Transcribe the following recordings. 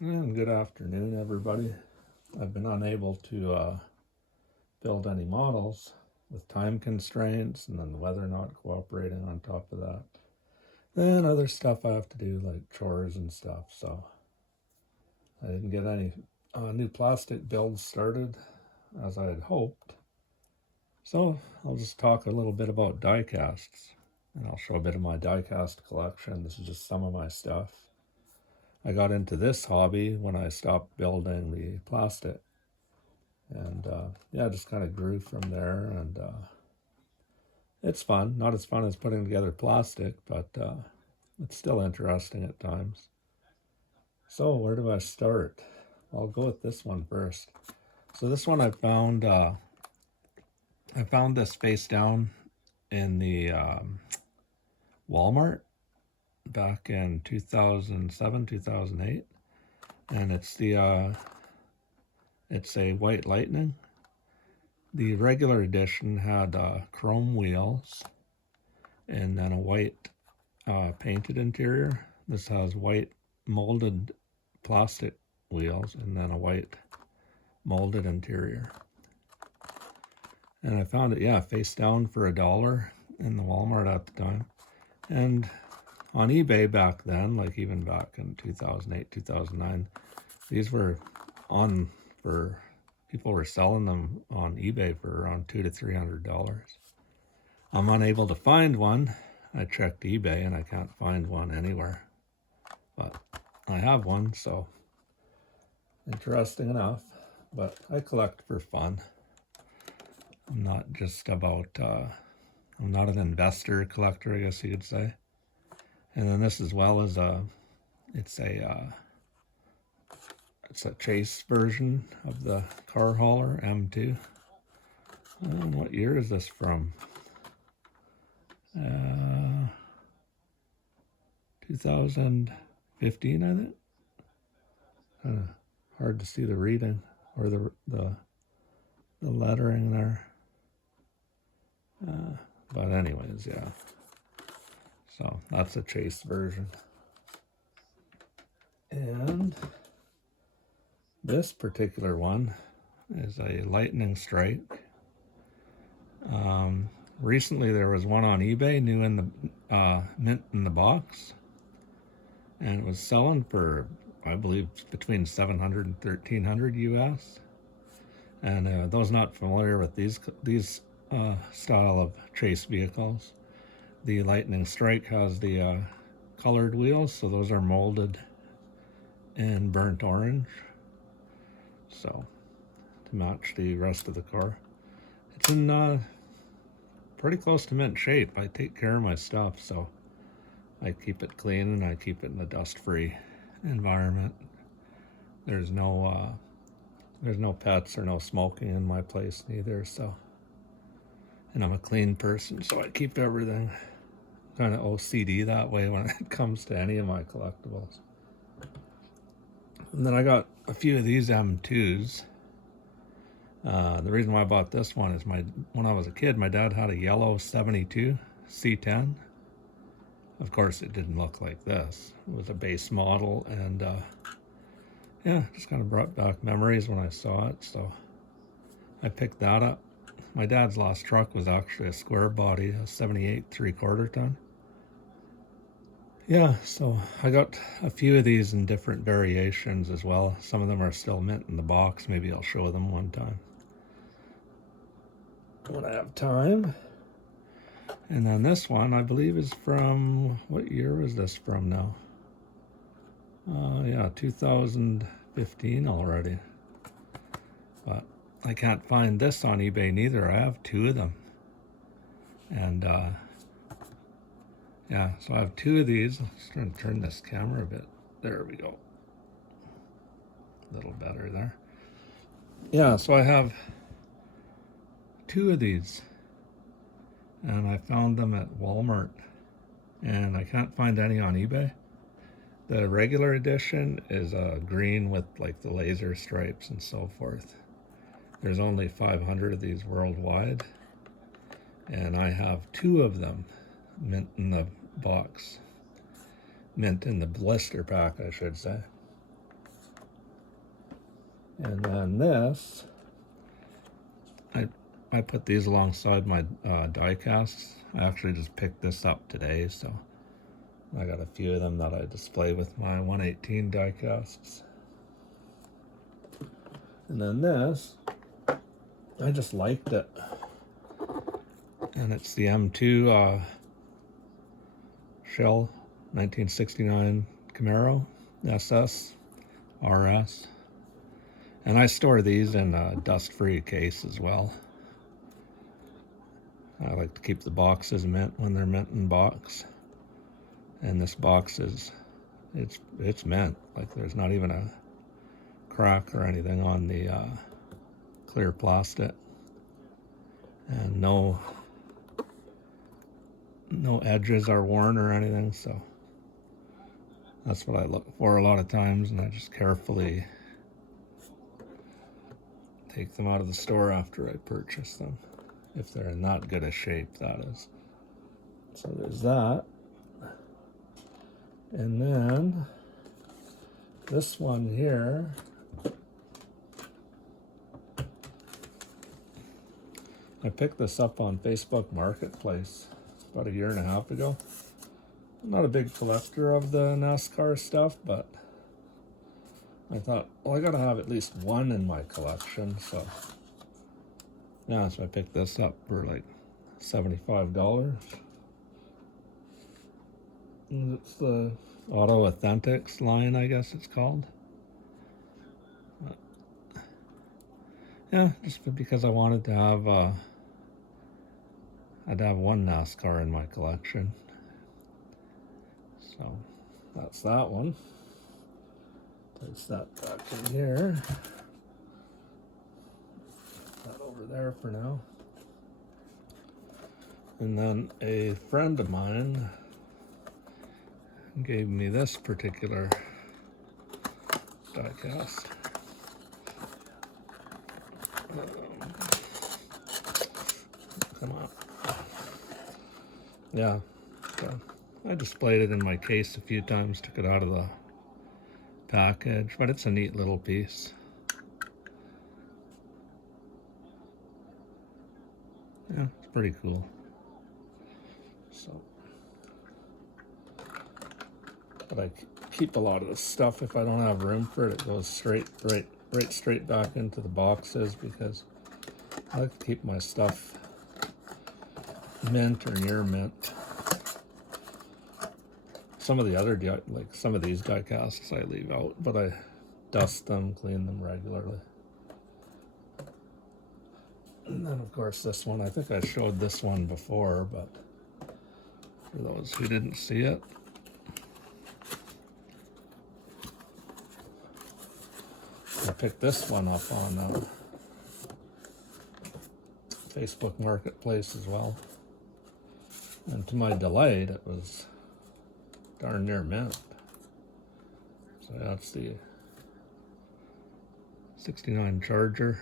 And good afternoon, everybody. I've been unable to build any models with time constraints and then the weather not cooperating on top of that. Then other stuff I have to do like chores and stuff, so I didn't get any new plastic builds started as I had hoped. So I'll just talk a little bit about diecasts and I'll show a bit of my diecast collection. This is just some of my stuff. I got into this hobby when I stopped building the plastic. And yeah, just kind of grew from there. And it's fun. Not as fun as putting together plastic, but it's still interesting at times. So where do I start? I'll go with this one first. So this one I found this face down in the Walmart back in 2007, 2008. And it's a white lightning. The regular edition had chrome wheels and then a white painted interior. This has white molded plastic wheels and then a white molded interior. And I found it, face down for $1 in the Walmart at the time. And on eBay back then, like even back in 2008, 2009, these were on for, people were selling them on eBay for around $200 to $300. I'm unable to find one. I checked eBay and I can't find one anywhere. But I have one, so interesting enough. But I collect for fun. I'm not just about, I'm not an investor collector, I guess you could say. And then this as well is it's a chase version of the car hauler M2. And what year is this from? 2015, I think. Kind of hard to see the reading or the lettering there. But anyways, yeah. So that's a chase version. And this particular one is a lightning strike. Recently there was one on eBay, new in the mint in the box, and it was selling for, I believe, between $700 and $1,300 US. And those not familiar with these style of chase vehicles, the Lightning Strike has the colored wheels, so those are molded in burnt orange, so to match the rest of the car. It's in pretty close to mint shape. I take care of my stuff, so I keep it clean and I keep it in a dust-free environment. There's no pets or no smoking in my place neither, so. And I'm a clean person, so I keep everything kind of OCD that way when it comes to any of my collectibles. And then I got a few of these M2s. The reason why I bought this one is when I was a kid, my dad had a yellow 72 C10. Of course, it didn't look like this. It was a base model, and yeah, just kind of brought back memories when I saw it, so I picked that up. My dad's last truck was actually a square body, a 78 3/4 ton. Yeah, so I got a few of these in different variations as well. Some of them are still mint in the box. Maybe I'll show them one time when I have time. And then this one, I believe, is from, what year was this from now? Yeah, 2015 already. But I can't find this on eBay neither. I have two of them. And yeah, so I have two of these. I'm just trying to turn this camera a bit. There we go. A little better there. Yeah, so I have two of these. And I found them at Walmart. And I can't find any on eBay. The regular edition is green with like the laser stripes and so forth. There's only 500 of these worldwide. And I have two of them, mint in the box. Mint in the blister pack, I should say. And then this, I put these alongside my diecasts. I actually just picked this up today, so I got a few of them that I display with my 118 diecasts. And then this, I just liked it. And it's the M2 Shell 1969 Camaro SS RS. And I store these in a dust-free case as well. I like to keep the boxes mint when they're mint in box. And this box is, it's mint. Like there's not even a crack or anything on the clear plastic. And no edges are worn or anything, so that's what I look for a lot of times, and I just carefully take them out of the store after I purchase them, if they're in that good a shape, that is. So there's that. And then this one here, I picked this up on Facebook Marketplace about 1.5 years ago. I'm not a big collector of the NASCAR stuff, but I thought, well, I gotta have at least one in my collection, so yeah, so I picked this up for like $75. And it's the Auto Authentics line, I guess it's called. But yeah, just because I wanted to have I'd have one NASCAR in my collection. So that's that one. Place that back in here. Put that over there for now. And then a friend of mine gave me this particular diecast. Come on. Yeah, so I displayed it in my case a few times, took it out of the package, but it's a neat little piece. Yeah, it's pretty cool. So, but I keep a lot of this stuff. If I don't have room for it, it goes right straight back into the boxes, because I like to keep my stuff mint or near mint. Some of the other, like some of these die casts I leave out, but I dust them, clean them regularly. And then of course this one, I think I showed this one before, but for those who didn't see it, I picked this one up on Facebook Marketplace as well. And to my delight, it was darn near mint. So that's the 69 Charger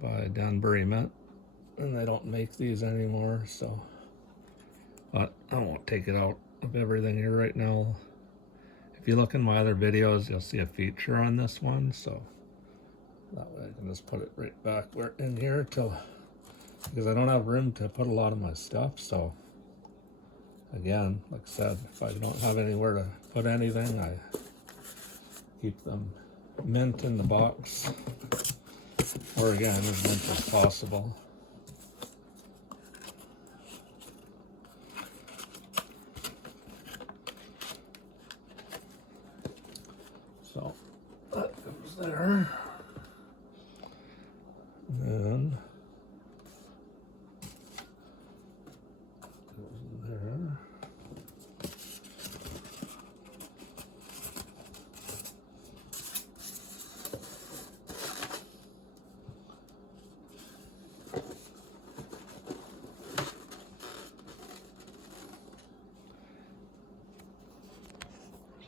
by Danbury Mint. And they don't make these anymore, so. But I won't take it out of everything here right now. If you look in my other videos, you'll see a feature on this one, so that way I can just put it right back in here because I don't have room to put a lot of my stuff. So again, like I said, if I don't have anywhere to put anything, I keep them mint in the box, or again, as mint as possible. So that goes there. And then goes in there.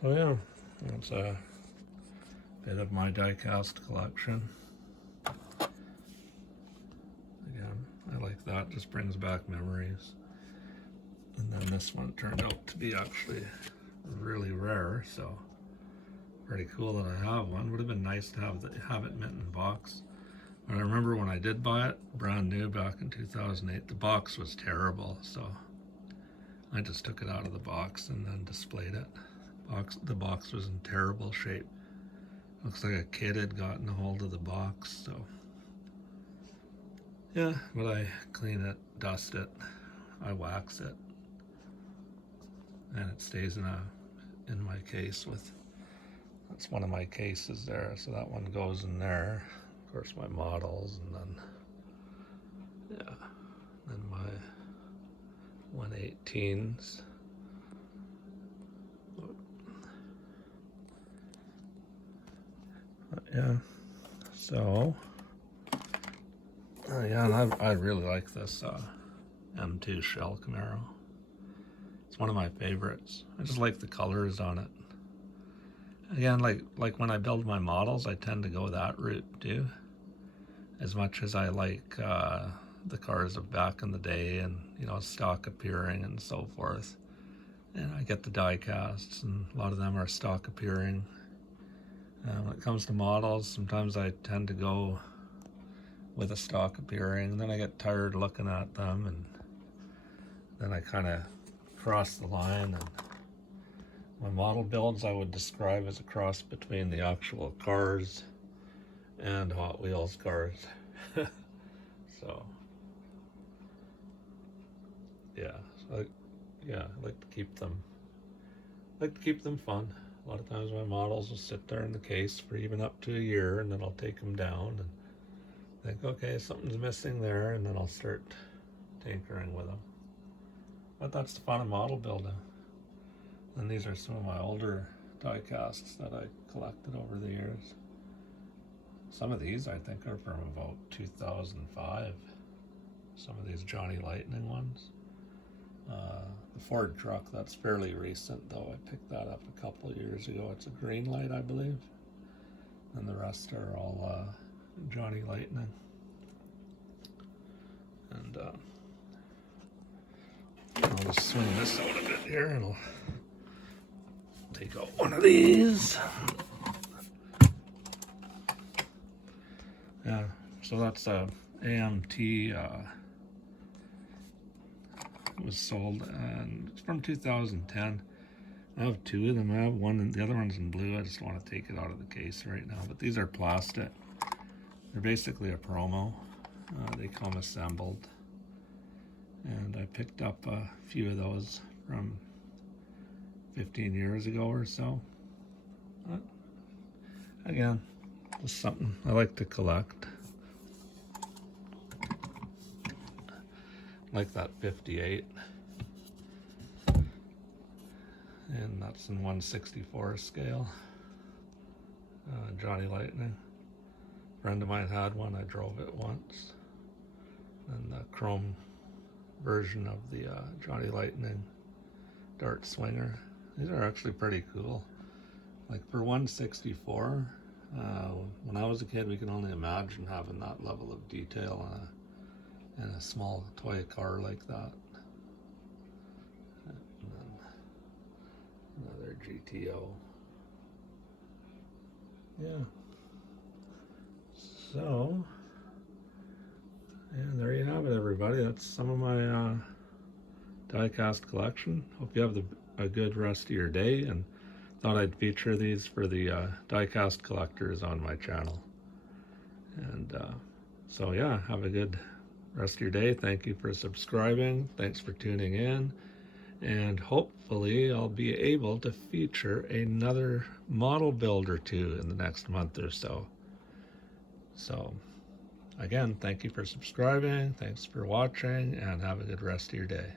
So yeah, that's a bit of my diecast collection. Again, I like that, just brings back memories. And then this one turned out to be actually really rare, so pretty cool that I have one. Would have been nice to have it mint in box. But I remember when I did buy it, brand new back in 2008, the box was terrible, so I just took it out of the box and then displayed it. The box was in terrible shape. Looks like a kid had gotten a hold of the box, so yeah, but I clean it, dust it, I wax it, and it stays in my case with, that's one of my cases there, so that one goes in there. Of course, my models, and then, yeah, then my 118s. Yeah, so, yeah, and I really like this M2 Shell Camaro. It's one of my favorites. I just like the colors on it. Again, like when I build my models, I tend to go that route too. As much as I like the cars of back in the day, and you know, stock appearing and so forth. And I get the die casts, and a lot of them are stock appearing. When it comes to models, sometimes I tend to go with a stock appearing, and then I get tired looking at them, and then I kind of cross the line. And my model builds I would describe as a cross between the actual cars and Hot Wheels cars. So yeah, I like to keep them fun. A lot of times my models will sit there in the case for even up to a year, and then I'll take them down and think, okay, something's missing there, and then I'll start tinkering with them. But that's the fun of model building. And these are some of my older die casts that I collected over the years. Some of these I think are from about 2005. Some of these Johnny Lightning ones. The Ford truck, that's fairly recent though. I picked that up a couple of years ago. It's a green light, I believe. And the rest are all Johnny Lightning. And I'll just swing this out a bit here, and I'll take out one of these. Yeah, so that's a AMT. Was sold, and it's from 2010. I have two of them. I have one, and the other one's in blue. I just want to take it out of the case right now. But these are plastic. They're basically a promo. They come assembled, and I picked up a few of those from 15 years ago or so. But again, just something I like to collect. Like that 58, and that's in 1/64 scale. Johnny Lightning. A friend of mine had one. I drove it once. And the chrome version of the Johnny Lightning Dart Swinger. These are actually pretty cool. Like for 1/64, when I was a kid, we can only imagine having that level of detail in a small toy car like that. And then another GTO. Yeah. So, and there you have it, everybody. That's some of my die-cast collection. Hope you have a good rest of your day, and thought I'd feature these for the die-cast collectors on my channel. And so yeah, have a good rest of your day. Thank you for subscribing. Thanks for tuning in. And hopefully I'll be able to feature another model build or two in the next month or so. So again, thank you for subscribing. Thanks for watching, and have a good rest of your day.